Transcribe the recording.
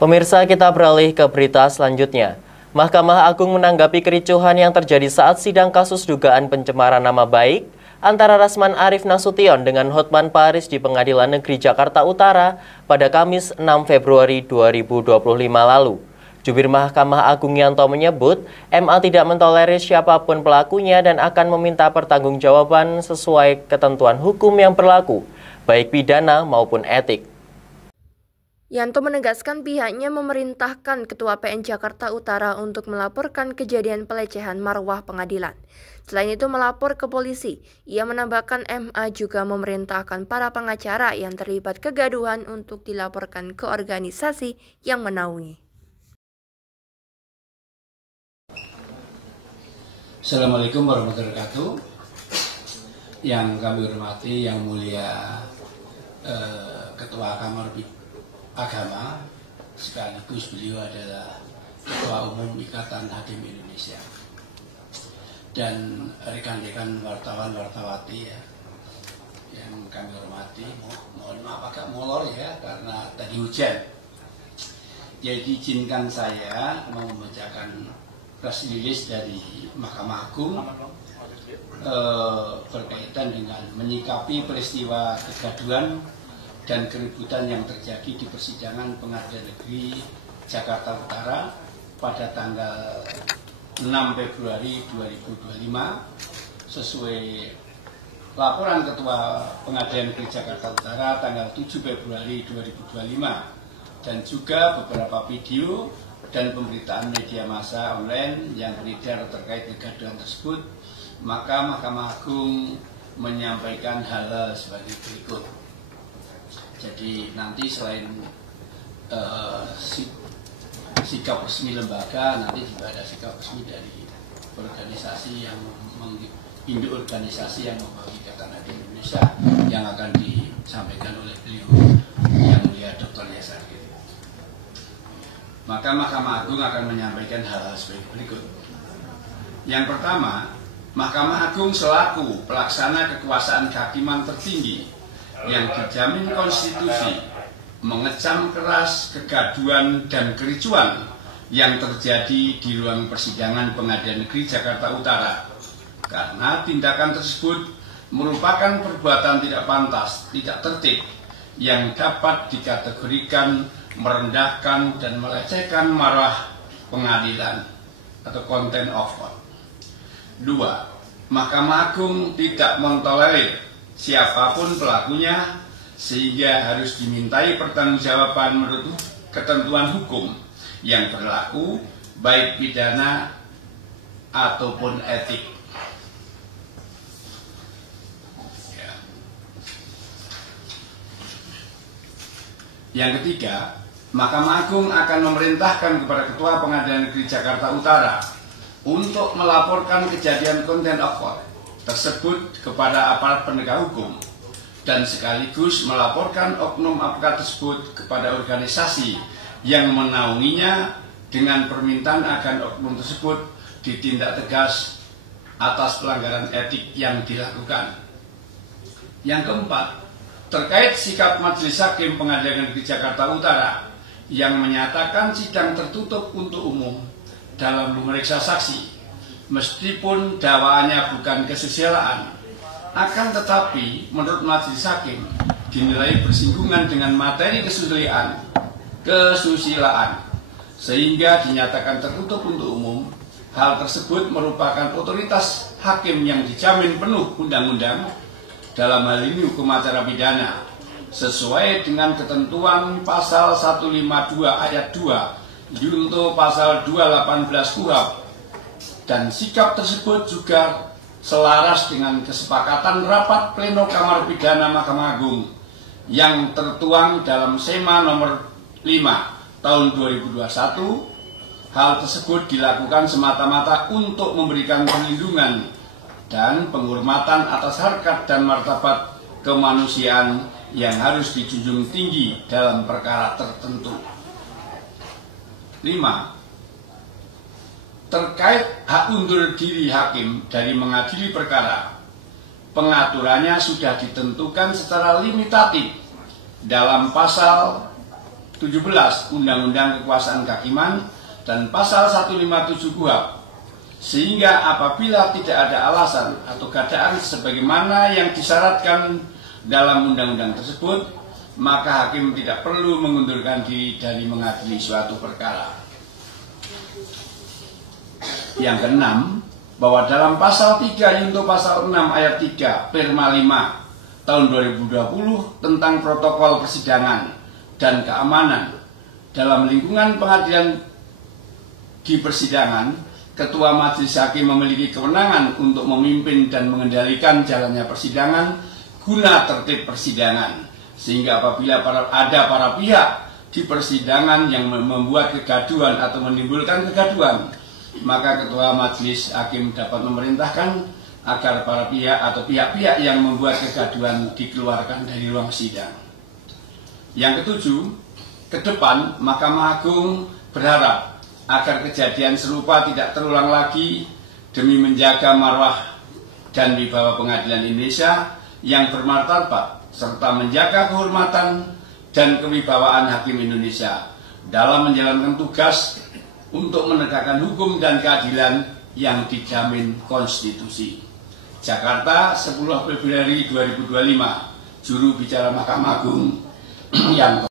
Pemirsa, kita beralih ke berita selanjutnya. Mahkamah Agung menanggapi kericuhan yang terjadi saat sidang kasus dugaan pencemaran nama baik antara Rasman Arif Nasution dengan Hotman Paris di Pengadilan Negeri Jakarta Utara pada Kamis 6 Februari 2025 lalu. Jubir Mahkamah Agung Yanto menyebut, MA tidak mentolerir siapapun pelakunya dan akan meminta pertanggungjawaban sesuai ketentuan hukum yang berlaku, baik pidana maupun etik. Yanto menegaskan pihaknya memerintahkan Ketua PN Jakarta Utara untuk melaporkan kejadian pelecehan marwah pengadilan. Selain itu melapor ke polisi. Ia menambahkan MA juga memerintahkan para pengacara yang terlibat kegaduhan untuk dilaporkan ke organisasi yang menaungi. Assalamualaikum warahmatullahi wabarakatuh. Yang kami hormati, yang mulia Ketua Kamar Agama, sekaligus beliau adalah Ketua Umum Ikatan Hakim Indonesia, dan rekan-rekan wartawan-wartawati yang kami hormati. Mohon maaf agak molor karena tadi hujan. Jadi izinkan saya membacakan press release dari Mahkamah Agung berkaitan dengan menyikapi peristiwa kegaduhan dan keributan yang terjadi di persidangan Pengadilan Negeri Jakarta Utara pada tanggal 6 Februari 2025 sesuai laporan Ketua Pengadilan Negeri Jakarta Utara tanggal 7 Februari 2025 dan juga beberapa video dan pemberitaan media massa online yang beredar terkait kegaduhan tersebut. Maka Mahkamah Agung menyampaikan hal sebagai berikut. Jadi nanti selain sikap resmi lembaga, nanti juga ada sikap resmi dari organisasi yang induk organisasi yang membawa Ikatan Hakim Indonesia yang akan disampaikan oleh beliau yang mulia Dr. Yasar. Maka Mahkamah Agung akan menyampaikan hal-hal sebagai berikut. Yang pertama, Mahkamah Agung selaku pelaksana kekuasaan kehakiman tertinggi yang dijamin konstitusi mengecam keras kegaduhan dan kericuan yang terjadi di ruang persidangan Pengadilan Negeri Jakarta Utara, karena tindakan tersebut merupakan perbuatan tidak pantas, tidak tertib, yang dapat dikategorikan merendahkan dan melecehkan marwah pengadilan atau contempt of court. 2. Mahkamah Agung tidak mentolerir siapapun pelakunya sehingga harus dimintai pertanggungjawaban menurut ketentuan hukum yang berlaku baik pidana ataupun etik. Yang ketiga, Mahkamah Agung akan memerintahkan kepada Ketua Pengadilan Negeri Jakarta Utara untuk melaporkan kejadian contempt of court tersebut kepada aparat penegak hukum dan sekaligus melaporkan oknum aparat tersebut kepada organisasi yang menaunginya dengan permintaan agar oknum tersebut ditindak tegas atas pelanggaran etik yang dilakukan. Yang keempat, terkait sikap Majelis Hakim Pengadilan Negeri Jakarta Utara yang menyatakan sidang tertutup untuk umum dalam memeriksa saksi, meskipun dakwaannya bukan kesusilaan, akan tetapi menurut Majelis Hakim dinilai bersinggungan dengan materi kesusilaan, sehingga dinyatakan tertutup untuk umum. Hal tersebut merupakan otoritas hakim yang dijamin penuh undang-undang, dalam hal ini hukum acara pidana, sesuai dengan ketentuan pasal 152 ayat 2 junto pasal 218 KUHP, dan sikap tersebut juga selaras dengan kesepakatan rapat pleno Kamar Pidana Mahkamah Agung yang tertuang dalam SEMA nomor 5 tahun 2021. Hal tersebut dilakukan semata-mata untuk memberikan perlindungan dan penghormatan atas harkat dan martabat kemanusiaan yang harus dijunjung tinggi dalam perkara tertentu. 5. Terkait hak undur diri hakim dari mengadili perkara, pengaturannya sudah ditentukan secara limitatif dalam pasal 17 Undang-Undang Kekuasaan Kehakiman dan pasal 157 KUHP, sehingga apabila tidak ada alasan atau keadaan sebagaimana yang disyaratkan dalam undang-undang tersebut, maka hakim tidak perlu mengundurkan diri dari mengadili suatu perkara. Yang keenam, bahwa dalam pasal 3 Yunto pasal 6 ayat 3 Perma 5 tahun 2020 tentang protokol persidangan dan keamanan dalam lingkungan pengadilan di persidangan, Ketua Majelis Hakim memiliki kewenangan untuk memimpin dan mengendalikan jalannya persidangan guna tertib persidangan, sehingga apabila ada para pihak di persidangan yang membuat kegaduhan atau menimbulkan kegaduhan, maka Ketua Majelis Hakim dapat memerintahkan agar para pihak atau pihak-pihak yang membuat kegaduhan dikeluarkan dari ruang sidang. Yang ketujuh, ke depan Mahkamah Agung berharap agar kejadian serupa tidak terulang lagi demi menjaga marwah dan wibawa pengadilan Indonesia yang bermartabat serta menjaga kehormatan dan kewibawaan hakim Indonesia dalam menjalankan tugas untuk menegakkan hukum dan keadilan yang dijamin konstitusi. Jakarta, 10 Februari 2025, Juru Bicara Mahkamah Agung yang